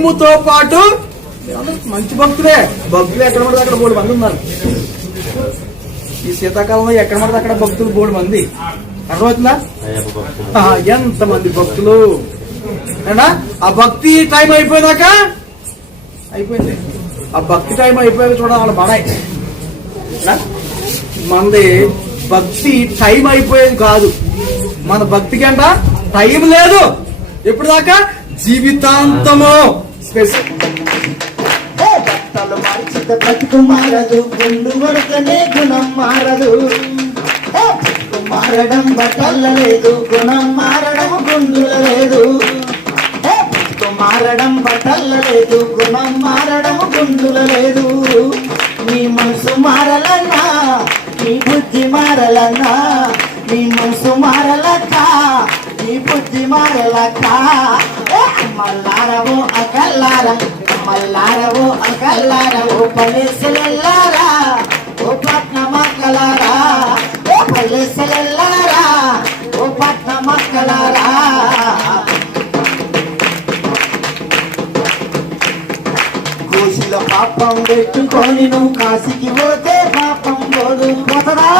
టైముతో పాటు మంచి భక్తులే. భక్తులు ఎక్కడ పడితే అక్కడ 3 మంది ఉన్నారు. ఈ శీతాకాలంలో ఎక్కడ పడితే అక్కడ భక్తులు 3 మంది. అర్థమవుతుందా? ఎంతమంది భక్తులు ఏనా? ఆ భక్తి టైం అయిపోయాక అయిపోయింది. ఆ భక్తి టైం అయిపోయాక చూడ వాళ్ళ బడాయి. మనది భక్తి టైం అయిపోయేది కాదు. మన భక్తికి అంట టైం లేదు. ఎప్పుడు దాకా? జీవితాంతము. బట్టలు మార్చితే బతుకు మారదు, గుండు కొడుతనే గుణం మారదు. మారడం బట్టల లేదు, గుణం మారడం గుండుల లేదు. మారడం బట్టల లేదు, గుణం మారడం గుండుల లేదు. నీ మనసు మారలన్నా, నీ బుద్ధి మారలన్నా, నీ మనసు మారలక్క, నీ బుద్ధి మారలక్క. అమ్మల్లారవో అకల్లారా, అమ్మల్లారవో అకల్లారా, ఓ పల్లెసెల్లారా, ఓ పట్న మక్కలారా, ఓ పల్లెసెల్లారా, ఓ పట్న మక్కలారా. కోసిలో పాపం పెట్టుకొని నువ్వు కాశీకి పోతే పాపం పోదు పోతదా.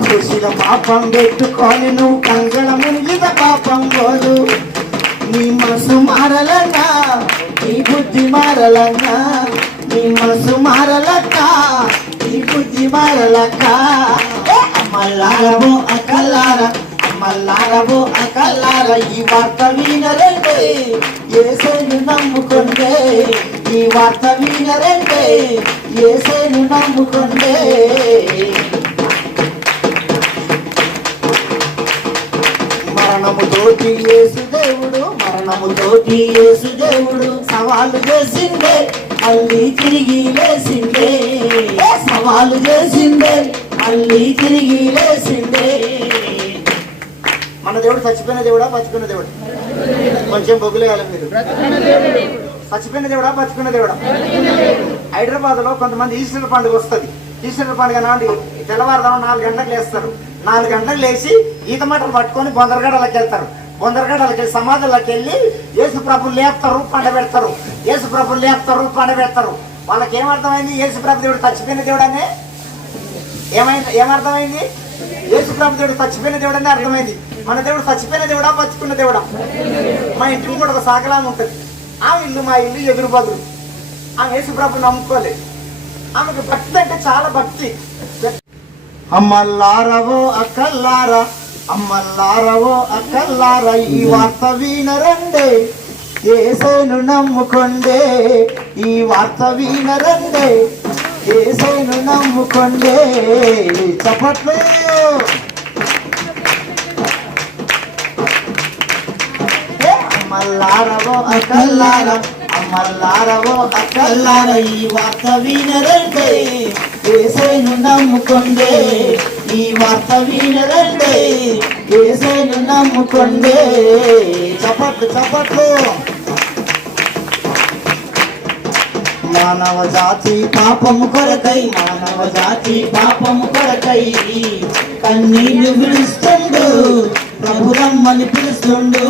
కోసిలో పాపం పెట్టుకొని నువ్వు కంగళ మునిగిత పాపం పోదు. నీ మనసు మారలన్నా, నీ బుద్ధి మారలన్నా, నీ మనసు మారలక్క, నీ బుద్ధి మారలక్క. అమ్మల్లారవో అకల్లారా, అమ్మల్లారవో అకల్లారా, ఈ వార్త వినరండి యేసుని నమ్ముకుంటే, ఈ వార్త వినరండి యేసుని నమ్ముకుంటే. మరణముతోటి యేసు దేవుడు, మరణముతోటి యేసు దేవుడు సవాలు చేసిందే, మళ్ళీ తిరిగి లేసిందే. సవాలు చేసిందే, మళ్ళీ తిరిగి లేసిందే. మన దేవుడు చచ్చిపోయిన దేవుడా బతుకున్న దేవుడు? కొంచెం బొగ్గులేయాలి మీరు. చచ్చిపోయిన దేవుడా బతుకున్న దేవుడా? హైదరాబాద్ లో కొంతమంది ఈస్టర్ పండుగ వస్తుంది. ఈస్టర్ పండుగ నాడు తెల్లవారుదాం 4 గంటలకు లేస్తారు. 4 గంటలకు లేచి ఈత మట్టలు పట్టుకొని బొందరగడలకు వెళ్తారు. బొందరగడలకి వెళ్ళి సమాధులకు వెళ్ళి యేసు ప్రభు లేపుతారు, పండ పెడతారు. యేసు ప్రభు లేపుతారు, పండ పెడతారు. వాళ్ళకి ఏమర్థమైంది? యేసు ప్రభు దేవుడు చచ్చిపోయిన దేవుడు అనే ఏమర్థమైంది? యేసు ప్రభు దేవుడు చచ్చిపోయిన దేవుడు అని అర్థమైంది. మన దేవుడు చచ్చిపోయిన దేవుడా బతుకున్న దేవుడా? మా ఇంటికి కూడా ఒక సాగలాగా ఉంటుంది. ఆ ఇల్లు మా ఇల్లు ఎదురు బదులు. ఆమె యేసు ప్రభు నమ్ముకోలేదు. ఆమెకు భక్తి అంటే చాలా భక్తి. అమ్మల్లారవో అక్కల్లారా, అమ్మల్లారవో అక్కల్లారా, ఈ వార్త వినరండే యేసును నమ్ముకొండే. ఈ వార్త వినరండే యేసును నమ్ముకొండే. చప్పట్లు. అమ్మల్లారవో అక్కల్లారా, అమ్మల్లారవో అక్కల్లారా, ఈ వార్త వినరండే యేసును నమ్ముకొండే. ఈ వార్త వినరండే యేసును నమ్ముకొండే. చప్పట్లు చప్పట్లు. మానవ జాతి పాపము కొరకై, మానవ జాతి పాపము కొరకై కన్నీళ్లు విడుస్తుండు, ప్రభురమ్మని పిలుస్తుండు.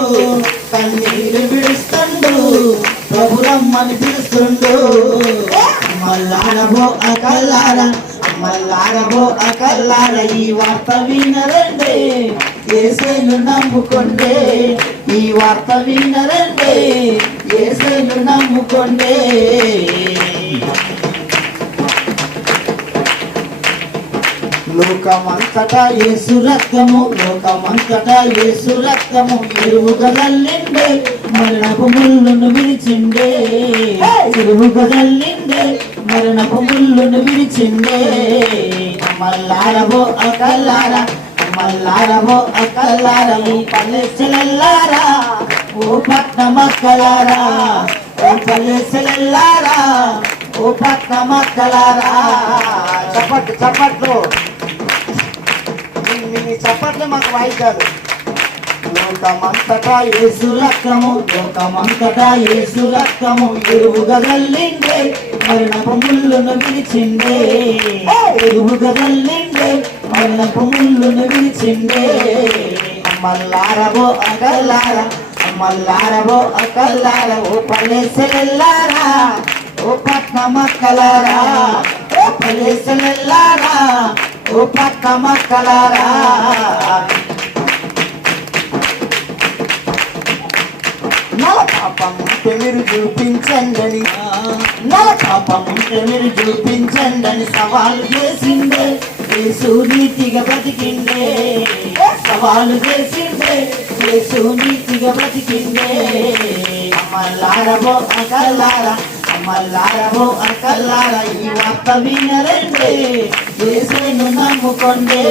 కన్నీళ్లు విడుస్తుండు, ప్రభురమ్మని పిలుస్తుండు. అమ్మల్లారవో అకల్లారా, అమ్మల్లారవో అకల్లారా, ఈ వార్త వినరండే యేసును నమ్ముకొండే. ఈ వార్త వినరండే యేసును నమ్ముకొండే. లోకమంతటా యేసు రక్తము, లోకమంతటా యేసు రక్తము ఎరువుగదల్లిండే, మరణపు ముళ్ళును విరిచిండే. ఎరువుగదల్లిండే, మరణపు ముళ్ళును విరిచిండే. అమ్మల్లారవో అకల్లారా, అమ్మల్లారవో అకల్లారా, ఈ పల్లెసెల్లారా, ఓ పట్న మక్కలారా, ఓ పల్లెసెల్లారా, ఓ పట్న మక్కలారా. చప్పట్లు చప్పట్లు. మీ చప్పట్లు మాకు వాయిద్యాలు. లోకమంతటా యేసు రక్తము, లోకమంతటా యేసు రక్తము ఎరువుగదల్లిండే, మరణపు ముళ్ళును విరిచిండే. ఎరువుగదల్లిండే, మరణపు ముళ్ళును విరిచిండే. అమ్మల్లారవో అకల్లారా, అమ్మల్లారవో అక్కల్లారా ఓ పల్లెసెల్లారా ఓ పట్న మక్కలారా ఓ పల్లెసెల్లారా ఓ పట్న మక్కలారా నలపాపముంటే మీరు చూపించండి నలపాపముంటే మీరు చూపించండి సవాలు చేసిండే యేసు నీతిగా బతికిండే సవాలు చేసిండే యేసు నీతిగా బతికిండే అమ్మల్లారవో అక్కల్లారా అమ్మల్లారవో అక్కల్లారా ఈ వార్త వినరండే యేసును నమ్ముకోండే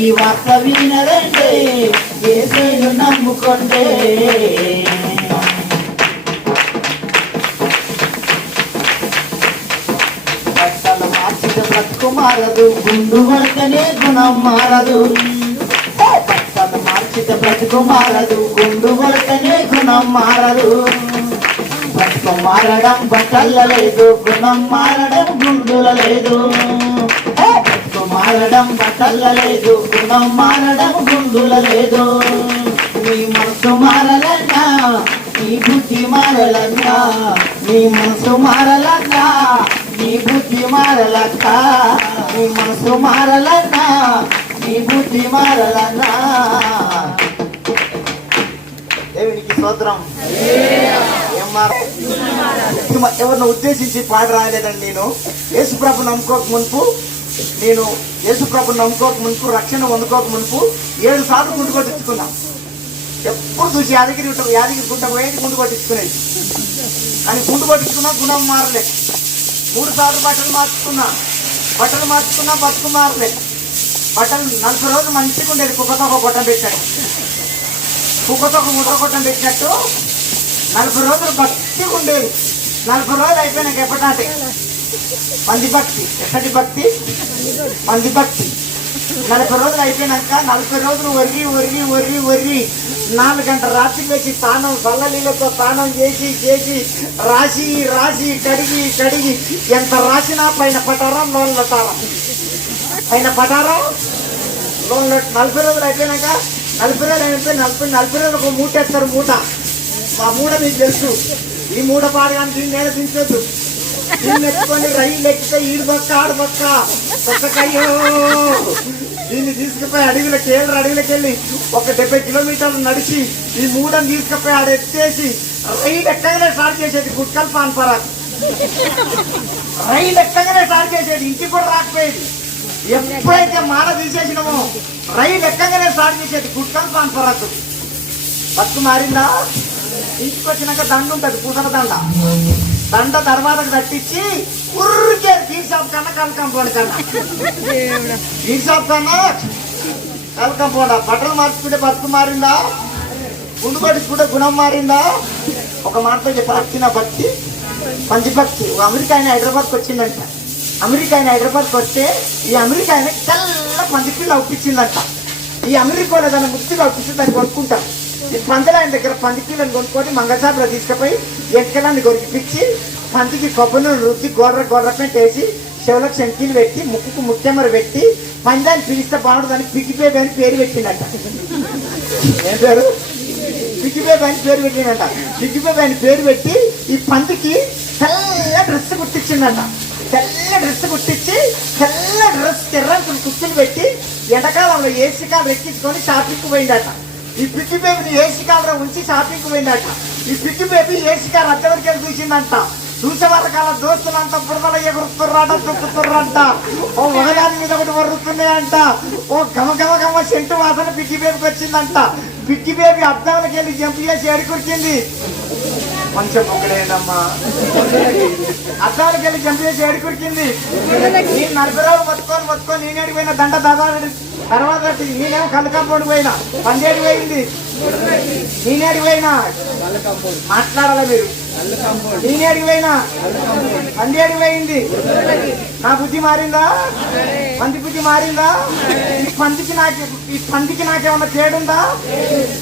ఈ వార్త వినరండే యేసును నమ్ముకోండే బట్టలు మార్చిత బ్రతుకు మారదు గుండు కొడితేనే గుణం మారదు బట్టలు మార్చిత బ్రతుకు మారదు గుండు కొడితేనే గుణం మారదు బ్రతుకు మారడం బట్టల లేదు గుణం మారడం గుండుల లేదు బ్రతుకు మారడం బట్టల లేదు గుణం మారడం గుండుల లేదు నీ మనసు మారలన్నా నీ బుద్ధి మారలన్నా నీ మనసు మారలన్నా నీ బుద్ధి మారలక్క నీ మనసు మారలన్నా నీ బుద్ధి మారలన్నా దేవునికి స్తోత్రం. ఎవరిని ఉద్దేశించి పాట రాయలేదండి. నేను యేసుప్రభు నమ్ముకోక మునుపు రక్షణ పొందుకోక మునుపు 7 సార్లు గుండు కొట్టించుకున్నా. ఎప్పుడు చూసి యాదగిరి గుంట పోయేది గుండు కొట్టించుకునేది. కానీ గుండు కొట్టించుకున్నా గుణం మారలే. 3 సార్లు బట్టలు మార్చుకున్నా బతుకు మారలే. బట్టలు 40 రోజులు మంచిగా ఉండేది. కుక్కతో ఒక గొట్టం పెట్టాడు. కుక్కతో ఒక ముద్ర గొట్టం పెట్టినట్టు 40 రోజులు భక్తిగా ఉండేది. 40 రోజులు అయిపోయినాక ఎప్పటాటే పంది భక్తి. ఎక్కడి భక్తి? పంది భక్తి. 40 రోజులు అయిపోయినాక 40 రోజులు ఒర్రి 4 గంటల రాత్రి వేసి తానం చల్లనీళ్ళతో తానం చేసి రాసి కడిగి ఎంత రాసినా పైన పటారం లోన్ల తారం పైన పటారం లోన్ల. 40 రోజులు అయిపోయినాక 40 రోజులు ఒక మూట వేస్తారు. మా మూట మీకు తెలుసు. ఈ మూట పాడగానే దీన్ని నేను దించొద్దు. దీన్ని ఎత్తుకొని రైలు ఎక్కితే ఈడు బక్క ఆడు బక్క బక్కయ్యో. దీన్ని తీసుకుపోయి అడవిలోకి వెళ్ళి ఒక 70 కిలోమీటర్లు నడిచి ఈ మూడని తీసుకుపోయి ఆడ ఎత్తేసి రైలు ఎక్కగానే స్టార్ట్ చేసేది. గుట్కల్ పాన్పరాకు రైలు ఎక్కగానే స్టార్ట్ చేసేది. ఇంటికి కూడా రాకపోయేది. ఎప్పుడైతే మాడ తీసేసినామో రైలు ఎక్కగానే స్టార్ట్ చేసేది. గుట్కల్ పాన్పరాకు. బతుకు మారిందా? ఇంటికి వచ్చినాక దండ ఉంటుంది. పూసల దండ తర్వాతకు తట్టించి ఊరికే టీర్ షాప్ కన్నా కల్ కాంపౌండ్ కన్నా టీర్ షాప్ కన్నా కల్ కాంపౌండ్. బట్టలు మార్చుకుంటే బతుకు మారిందా? గుండు కొట్టించుకుంటే గుణం మారిందా? ఒక మాటతో చెప్పారు. వచ్చిన భక్తి పంచభక్తి. ఒక అమెరికా ఆయన హైదరాబాద్కి వచ్చిందంట. హైదరాబాద్కి వస్తే ఈ అమెరికా ఆయన చల్ల పందిపిల్ల ఒప్పించిందంట. ఈ అమెరికాలో దాన్ని ముత్తుగా ఒప్పిస్తే దాన్ని కొనుక్కుంటారు. ఈ పందులు ఆయన దగ్గర పందిపిల్లని కొనుక్కొని మంగళసాపులో తీసుకుపోయి ఎక్కడాన్ని కొరికిపించి పందికి కొబ్బరి రుద్ది గొర్ర పెంట వేసి చెవులకు శంకీలు పెట్టి ముక్కుకు ముఖ్యమర పెట్టి పందాన్ని పిలిస్తే బాగుంటుందని పిక్కిబేబీ అని పేరు పెట్టిందట. ఏం పేరు? పిక్కిబేబీ అని పేరు పెట్టిందట. పిక్కిబేబీ అని పేరు పెట్టి ఈ పందికి తెల్ల డ్రెస్ కుట్టించిందట. తెల్ల డ్రెస్ కుట్టించి తెల్ల డ్రెస్ తెర్రంకులు కుర్చీలు పెట్టి ఎండాకాలంలో ఏసీ కాలు ఎక్కించుకొని షాపింగ్కి పోయిందట. ఈ పిక్కి బేబీని ఏసీ కాలంలో ఉంచి షాపింగ్కి పోయిందట. ఈ పిక్కి బేబీ ఏసీ కాలు అద్దెవరికి వెళ్ళి చూసిందంట. చూసే వాళ్ళ దోస్తులంతా బురదలు ఎగురుతుర్రాట చుక్కుతుర్రంట. ఓ ఒకదాని మీద ఒకటి వరుతున్నాయంట. ఓ గమ సెంటు వాసన పిక్కి బేబీకి వచ్చిందంట. పిక్కి బేబీ అద్దాలకి వెళ్ళి జంప్ చేసి ఏడుకొచ్చింది. మంచిగా పొగడేనమ్మా. అద్దాలకి వెళ్ళి జంప్ చేసి ఏడుకొచ్చింది. నేను 40 రోజులు మొత్తుకొని నేను ఏడిపోయిన దండ దాదాపు తర్వాత నేనేమో కళ్ళు కాంపౌండ్ పోయినా. పందేడు పోయింది. నేనేడికి పోయినా మాట్లాడాలి మీరు. నేనేడికి పోయినా పందేడికి పోయింది. నా బుద్ధి మారిందా? పంది బుద్ధి మారిందా? ఈ పందికి నాకేమన్నా తేడుందా?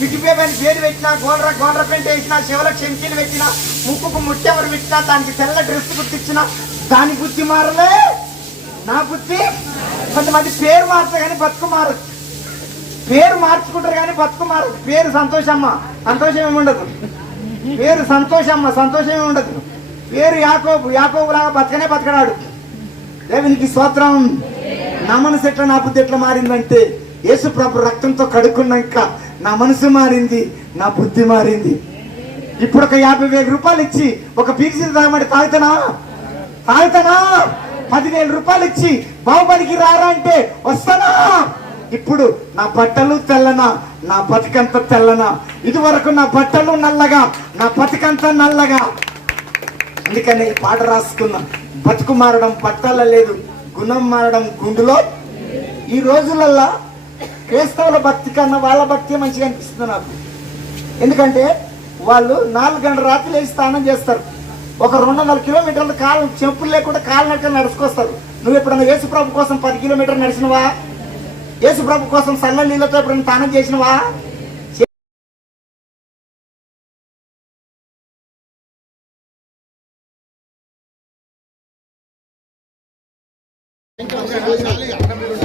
పిటిపేపని పేరు పెట్టినా, గోల్ర పెంట వేసినా, శివలకు శంకీలు పెట్టినా, ముక్కుకు ముట్టెవరు పెట్టినా, దానికి తెల్ల డ్రెస్ గుర్తిచ్చినా దాని బుద్ధి మారలే. నా బుద్ధి కొంతమంది పేరు మారుతా కానీ బతుకు మారదు. పేరు మార్చుకుంటారు కానీ బతుకు మారదు. పేరు సంతోషమ్మ, సంతోషం ఏమి ఉండదు. పేరు సంతోషమ్మ, సంతోషం ఏమి ఉండదు. పేరు యాకోబు, యాకోబు లాగా బతకనే బతకడాడు. దేవునికి స్తోత్రం. నా మనసు ఎట్లా నా బుద్ధి ఎట్లా మారిందంటే యేసు ప్రభు రక్తంతో కడుక్కున్నాక నా మనసు మారింది, నా బుద్ధి మారింది. ఇప్పుడు ఒక 50,000 రూపాయలు ఇచ్చి ఒక పీక్సీ తాగమంటే తాగుతానా? 10,000 రూపాయలు ఇచ్చి బాహుబలికి రారా అంటే వస్తానా? ఇప్పుడు నా బట్టలు తెల్లనా, నా బతుకంత తెల్లనా? ఇదివరకు నా బట్టలు నల్లగా, నా బతుకంత నల్లగా. అందుకని ఈ పాట రాసుకున్నా. బతుకు మారడం బట్టల లేదు, గుణం మారడం గుండులో. ఈ రోజులల్లా క్రైస్తవుల భక్తి కన్నా వాళ్ళ భక్తి మంచిగా అనిపిస్తుంది నాకు. ఎందుకంటే వాళ్ళు 4 గంటల రాత్రి లేచి స్నానం చేస్తారు. ఒక 200 కిలోమీటర్లు కాలు చెప్పులు లేకుండా కాలు నడక నడుచుకొస్తారు. నువ్వు ఎప్పుడన్నా యేసుప్రభు కోసం 10 కిలోమీటర్లు నడిచినవా? యేసుప్రభు కోసం సల్ల నీళ్ళతో ఎప్పుడైనా స్నానం చేసినవా? చాలు